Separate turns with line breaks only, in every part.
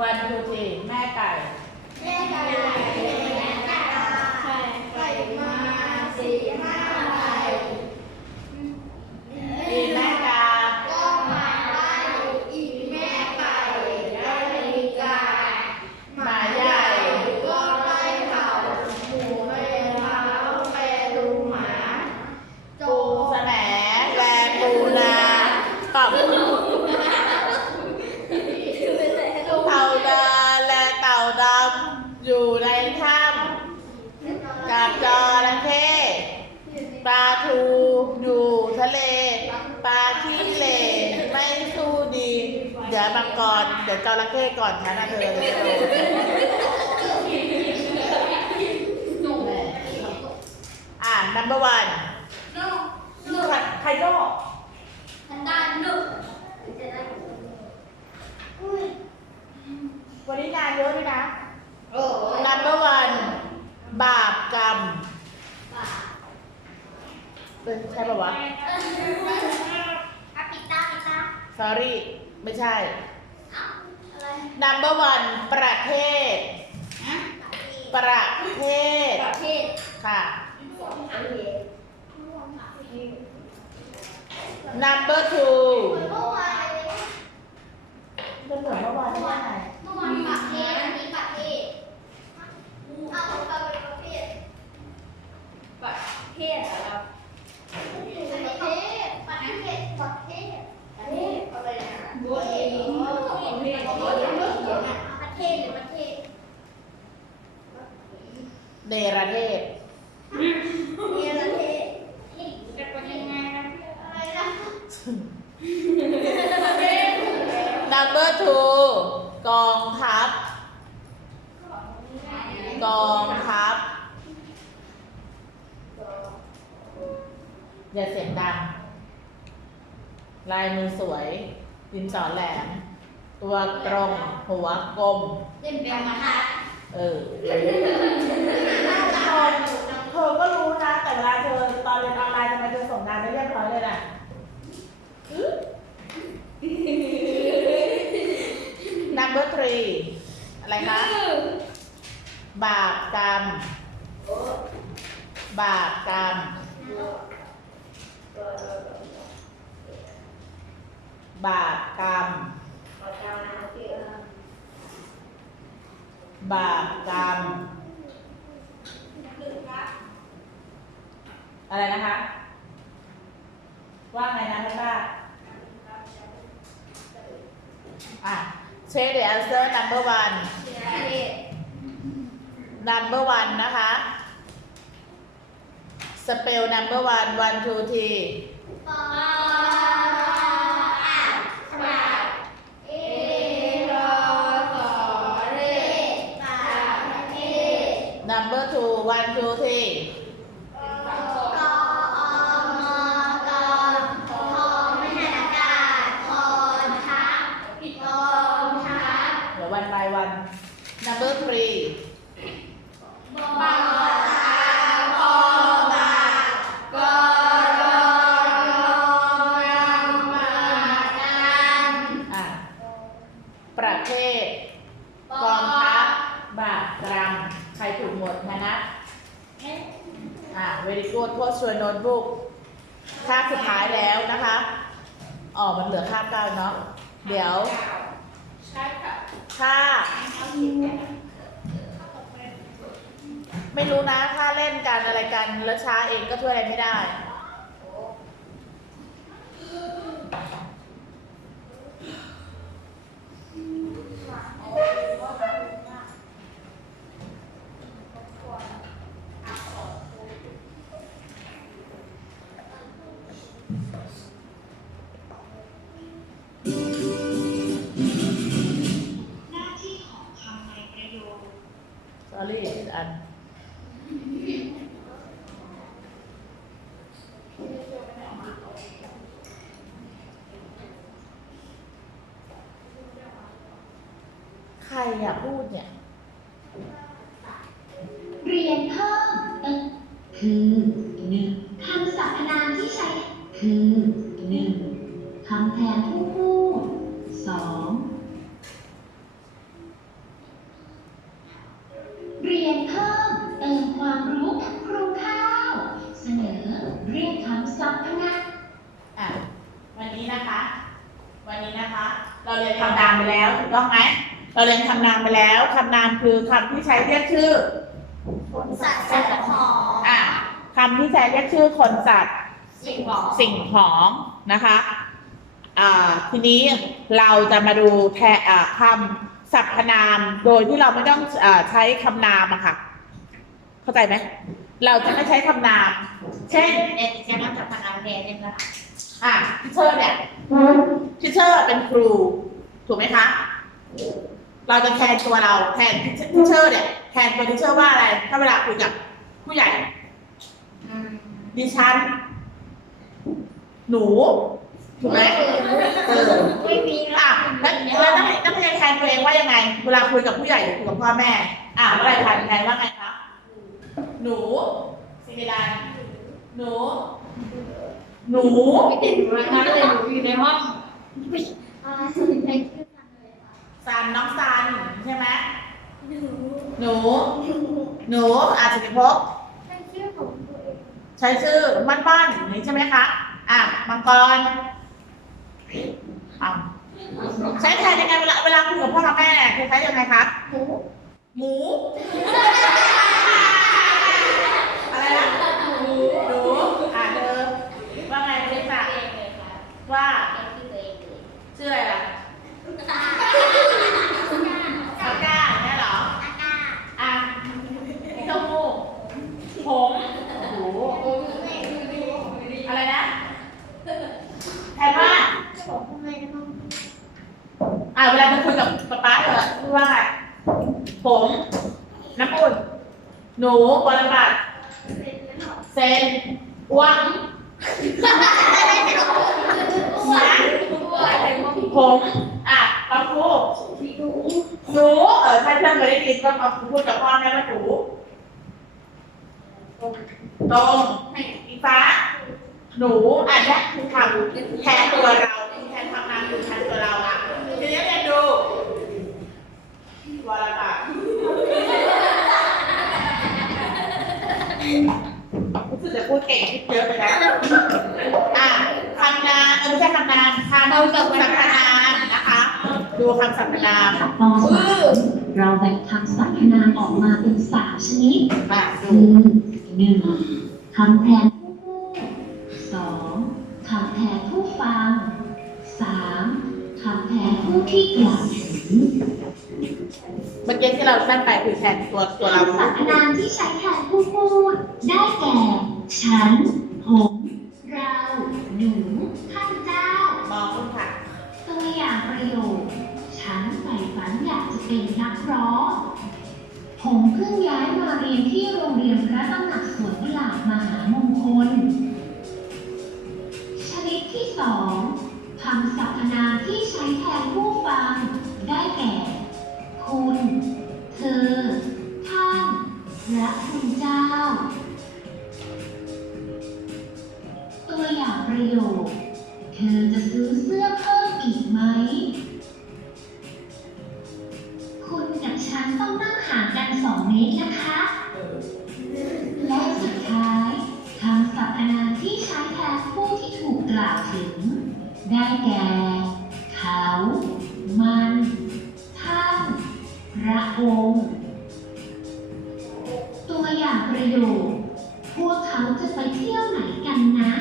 วันทูทีแม่ไก่
แม่ไก่แม่ไก่ไข่ไก่มาสี่ห้าไข่
อีแม่กา
ก็มาได้อีแม่ไก่ได้นาฬิกา
หมาใหญ่
ก็ไล่เห่าหมูแม่เท้าแปรดูหมาโจ
ปูแสมแลปูนาปับเต่าดาและเต่าดำอยู่ในถ้ำกับจระเข้ปลาทูอยู่ทะเล ปลาขี้เหร่ไม่สู้ดี เดี๋ยวมังกร เดี๋ยว จระเข้ก่อนฉันนะเธอเลยอะ number one ใครก็
ทันด้านนึก
วันนี้งานเยอะด้วยนะ
โอ้
number one บาปกรรมเป็นใช่ป่าวะ
อาปิต้าปิต้า
sorry ไม่ใช่ number one ประเทศ ประเทศ
ประเทศ
ค่ะ
ประเทศ
number two
เมื่อวาน
จะเหมือนเมื่อวานได้ไง
เมื่อวานประเทศอันนี้ประเทศเอาของเราเป็นประเทศ
ประเทศเหรอครับ
ประเทศประเทศประเทศ เทศอะไรนะ
บัวเองประเทศ
ประเทศหรือประเทศ
เนรเทศ
เนี่ยประเทศ
จะเป็นยังไงนะ
อะไรนะ
number two กองทัพ กองทัพ อย่าเสียงดัง ลายมือสวยดินสอแหลม ตัวตรงหัวกลม
เล่นเป็นมาทัด
เออเธอก็รู้นะ แต่เวลาเธอตอนเรียนออนไลน์ทำไมเธอส่งงานไม่เรียบร้อยเลยล่ะ number three อะไรคะบาปกรรม บาปกรรม บาปกรรม บาปกรรม อะไรนะคะ ว่าไงนะท่านป้า อะ check the answer number one
ประเทศ
number one นะคะ spell number one one two three
ที่
ใช้เรียก
ชื่อ สัตว์สั
ตว์
ของ
อะคำที่ใช้เรียกชื่อคนสัตว์
สิ่งของ
สิ่งของนะคะอ่าทีนี้เราจะมาดูแทอ่าคำสรรพนามโดยที่เราไม่ต้องอาใช้คำนามอะค่ะ เข้าใจไหมเราจะไม่ใช้คำนาม เช่น
เด็กจะมาจากพนักงานเนี่ยนะคะ
อะทิเชอร์เนี่ยทิเชอร์เป็นครู ถูกไหมคะ เราจะแทนตัวเราแทนทิเชอร์เนี่ยแทนตัวทิเชอร์ว่าอะไร ถ้าเวลาคุยกับผู้ใหญ่
อืม
ดิฉัน หนู ถูกไหมเออ
ไม่มี
อะแล้วแล้วนักนักเรียนแทนตัวเองว่ายังไง เวลาคุยกับผู้ใหญ่หรือคุยกับพ่อแม่ อะเมื่อไหรแทนแทนว่าไงคะหนูสิริรันหนู หนู
ไม่ติดอยู่นะคะเลยอยู่อยู่ในห้อง
อ่า
ซันน้องซันใช่ไหม
หนู
หนู
หนู
หนูอาจจะพก
ใช้ชื่อของตัวเอง
ใช้ชื่อบ้านบ้านๆอย่างนี้ใช่ไหมคะ อะมังกรอะใช้แทนยังไงเวลาเวลาคุยกับพ่อกับแม่เคยใช้ยังไงคะ
หมู
หมู อะไรนะหมูหนูอะเธอว่าไงคุณลิซ่า
เองเลยค่ะ
ว่า
เองที่ตัวเองเลย
ชื่ออะไรล่ะปากกาเนี่ยเหรอ อะพี่เต้าหู้ผมโอ้โหอะไรนะ แทนว่า
บอกทำไมนะน้อง
อะเวลาจะคุยกับป๊าป๊าเธอพูดว่าไงผมน้ำอุ่นหนูบอลบัตรเซนอ้วงนะผมอะปาพูหนูเออถ้าเพื่อนเคยได้ยินก็เอาพูดกับพ่อแม่ว่าหนูตรงอีฟ้า หนูอันนี้คือคำแทนตัวเราแทนคำนามคือแทนตัวเราอะทีนี้เรียนดูวรบัตรรู้สึกจะพูดเก่งขึ้นเยอะไปแล้วอะคำนามเออไม่ใช่คำนามคำสรรพนามนะคะ ดูคำสรรพนาม
ปอสามเราแบ่งคำสรรพนามออกมาเป็นสามชนิด
มาดู
คือหนึ่งคำแทน ที่กล่าวถึง
เมื่อกี้ที่เราตั้งไปคือแทนตัวตัวเรา
คำสรรพนามที่ใช้แทนผู้พูดได้แก่ ฉัน ผม เรา หนูข้าพเจ้า
มองคุณค่ะ
ตัวอย่างประโยค ฉันใฝ่ฝันอยากจะเป็นนักร้อง ผมเพิ่งย้ายมาเรียนที่โรงเรียนพระตำหนักสวนกุหลาบมหามงคล คำสรรพนามที่ใช้แทนผู้ฟัง ได้แก่ ได้แก่ เขา มัน ท่าน พระองค์ ตัวอย่างประโยค พวกเขาจะไปเที่ยวไหนกันนะ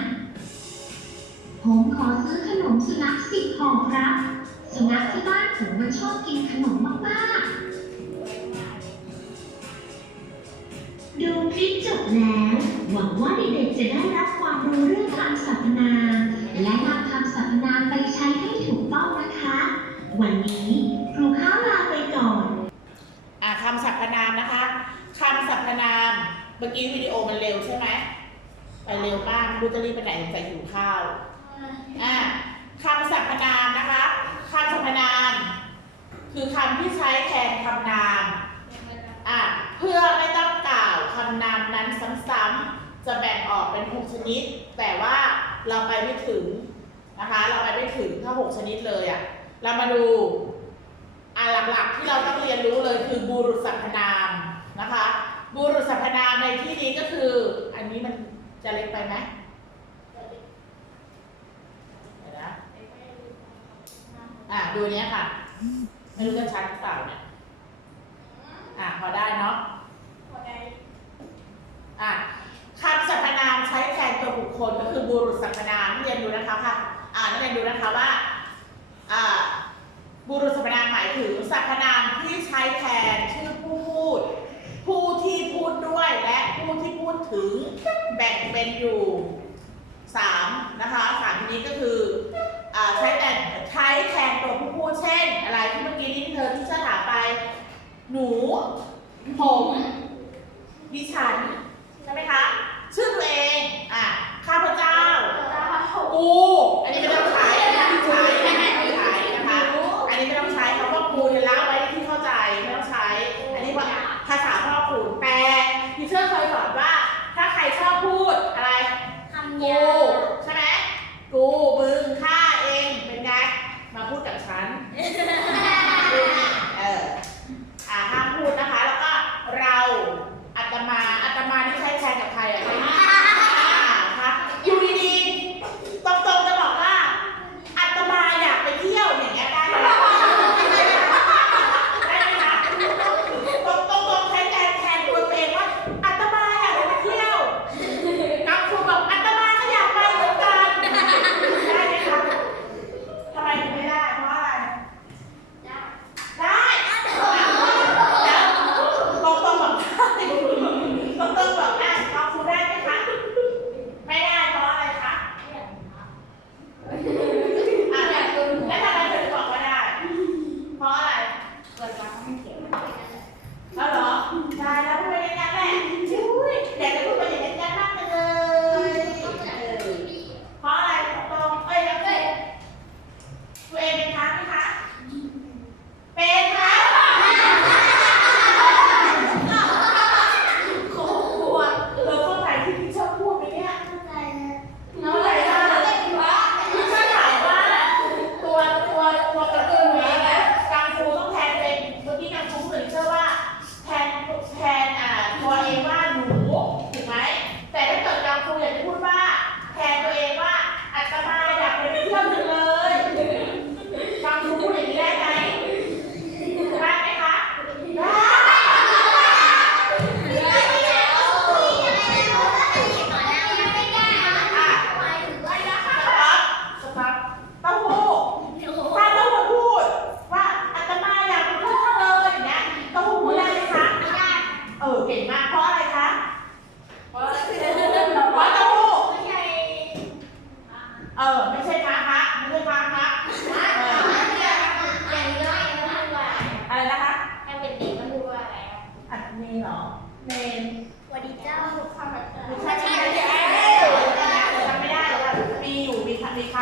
ผมขอซื้อขนมสุนัขสิบห่อครับ สุนัขที่บ้านผมมันชอบกินขนมมากๆ ดูคลิปจบแล้ว หวังว่าเด็กๆจะได้รับ กี้วิ
ดีโอมันเร็วใช่ไหมไปเร็วมากไม่รู้จะรีบไปไหนใส่หิวข้าวอ่าคำสรรพนามนะคะคำสรรพนาม คือคำที่ใช้แทนคำนามอะเพื่อไม่ต้องกล่าวคำนามนั้นซ้ำๆจะแบ่งออกเป็นหกชนิด แต่ว่าเราไปไม่ถึงนะคะ เราไปไม่ถึงถ้าหกชนิดเลยอะ่ะเรามาดูอะหลักๆที่เราต้องเรียนรู้เลยคือบุรุษสรรพนามนะคะ บุรุษสรรพนามในที่นี้ก็คือ อันนี้มันจะเล็กไปไหมเดี๋อะดูเนี้ยค่ะ ไม่รู้จะชัดหรือเปล่าเนี่ย อะพอได้เนาะพอได้อะคำสรรพนามใช้แทนตัวบุคคลก็คือบุรุษสรรพนามนักเรียนดูนะคะค่ะ อ่านักเรียนดูนะคะว่า อ่า บุรุษสรรพนามหมายถึงสรรพนามที่ใช้แทนชื่อผู้พูด ผู้ที่พูดด้วยและผู้ที่พูดถึงแบ่งเป็นอยู่สามนะคะสามนี้ก็คืออใช้แต่ใช้แทนตัวผู้พูดเช่น อะไรที่เมื่อกี้นี้เธอที่ฉันถามไป หนู ผมดิฉัน ใช่ไหมคะ ชื่อตัวเอง อะ ข้าพเจ้าอู กู ใช่ไหมกูมึงฆ่าเองเป็นไง มาพูดกับฉัน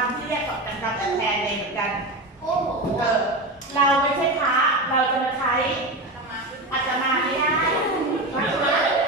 ำที่เรียกกับกันกำแต่แท
น
เองเหมือนกัน โอ้โหเออ เราไม่ใช่พระเราจะมาใช้อาตมาไม่ได้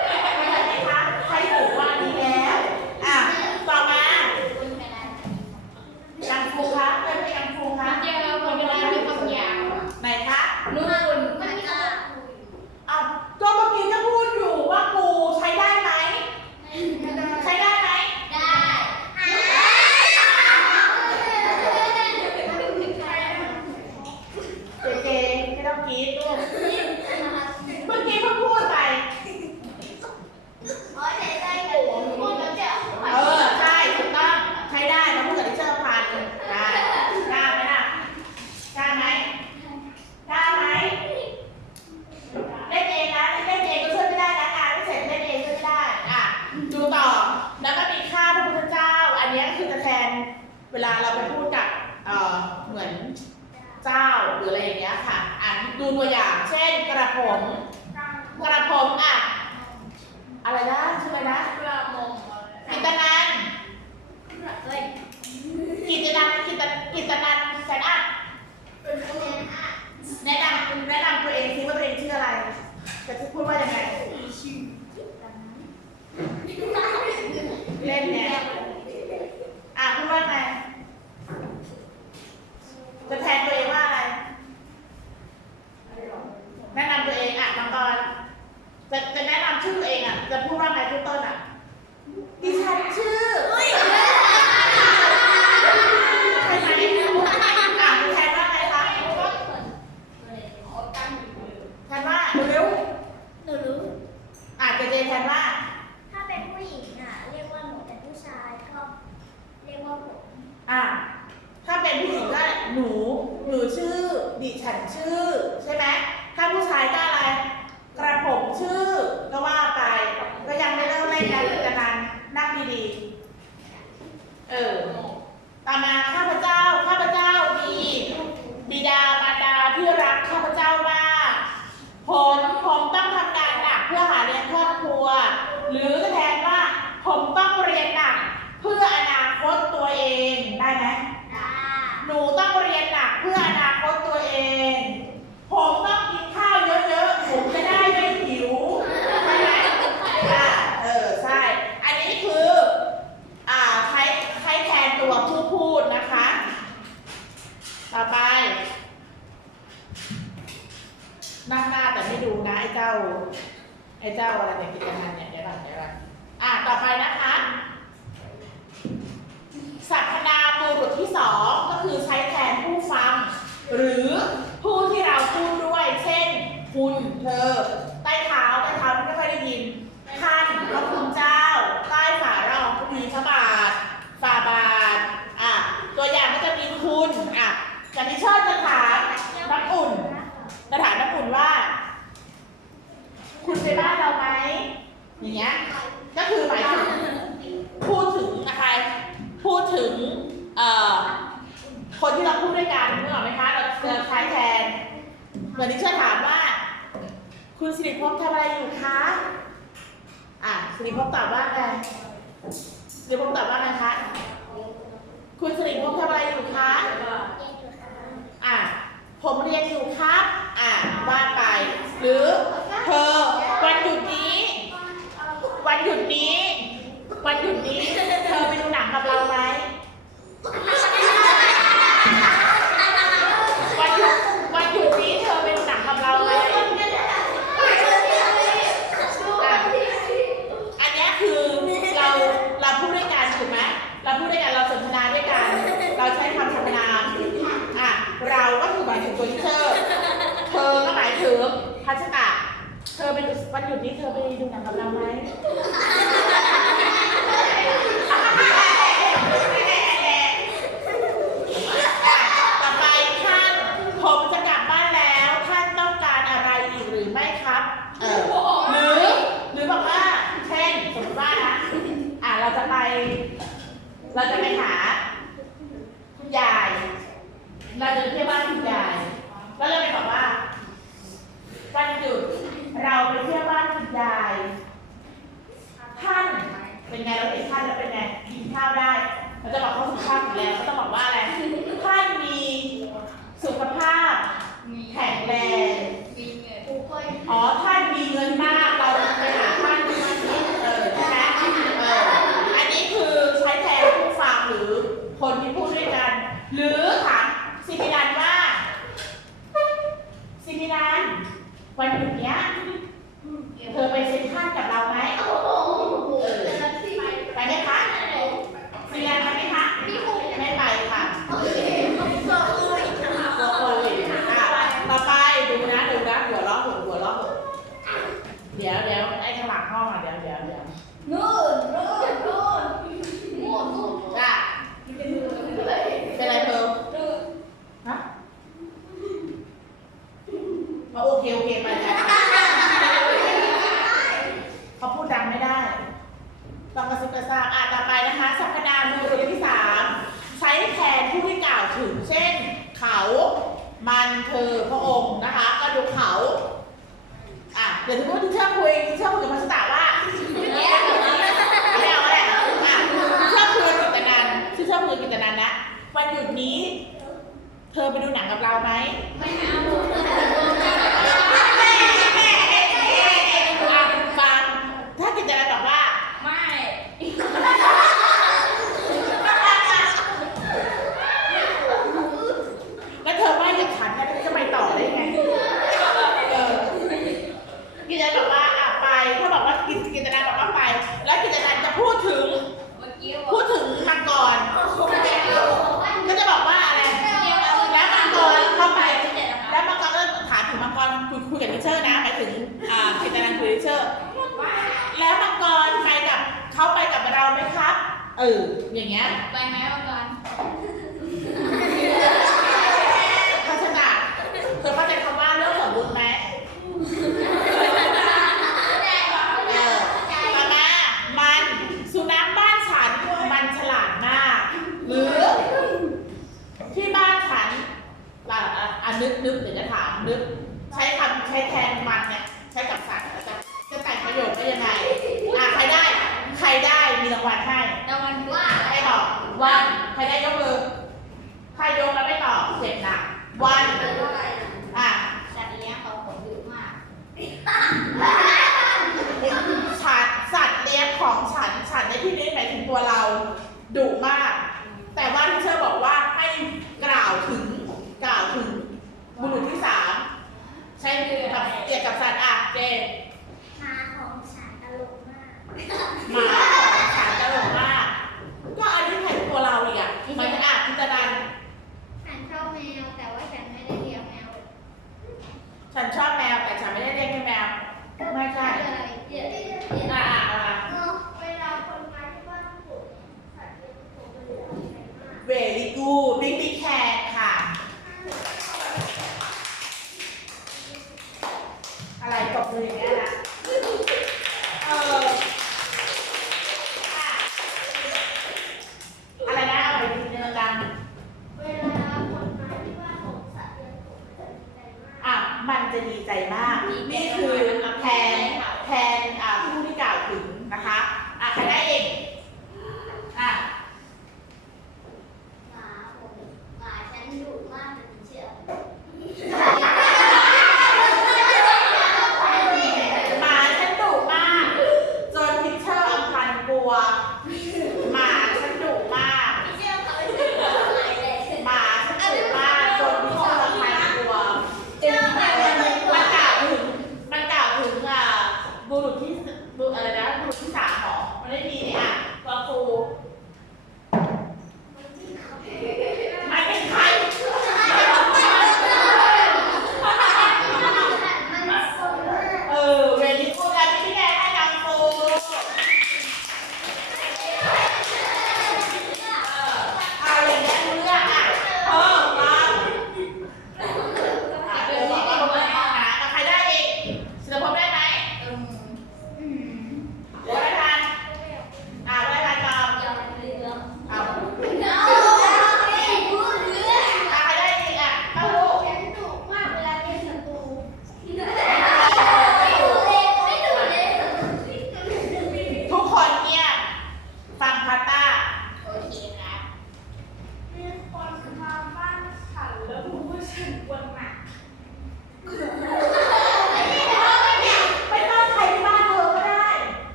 เดินท้ายแทน เหมือนที่ช่วยถามว่า คุณสิริพงภพทำอะไรอยู่คะ อะสิริพงภพตอบว่าไงสิริภพตอบว่าไงคะ คุณสิริพงภพทำอะไรอยู่คะ อะ ผมเรียนอยู่ครับ อะว่าไป หรือเธอวันหยุดนี้ วันหยุดนี้ วันหยุดนี้ เธอไปดูหนังกับเราไหม พัชกาเธอเป็นวันหยุดนี้เธอไปดูหนังกับเราไหม วันหยุดเนี้ยเธอไปเซ็นทรัลกับเราไหม อกิตนันนะวันหยุดนี้ เธอไปดูหนังกับเราไหม
ไม่เอา
here by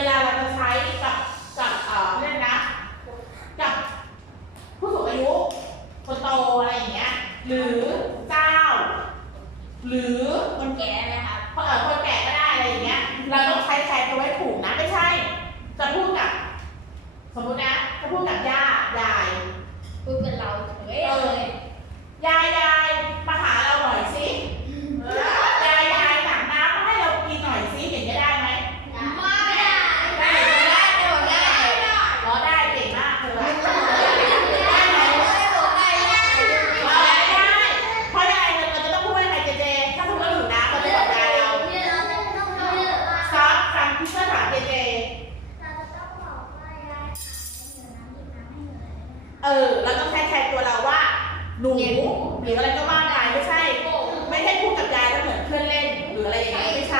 trabalhava หรืออะไรก็ว่า
ได้
ไม่ใช่
ไม่ใช่
พูดกับยายแล้ว
เห
มื
อนเพื่อนเล่น หรืออะไร
อ
ย่าง
เงี้
ย
ไม่
ใช่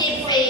เก็บเศษ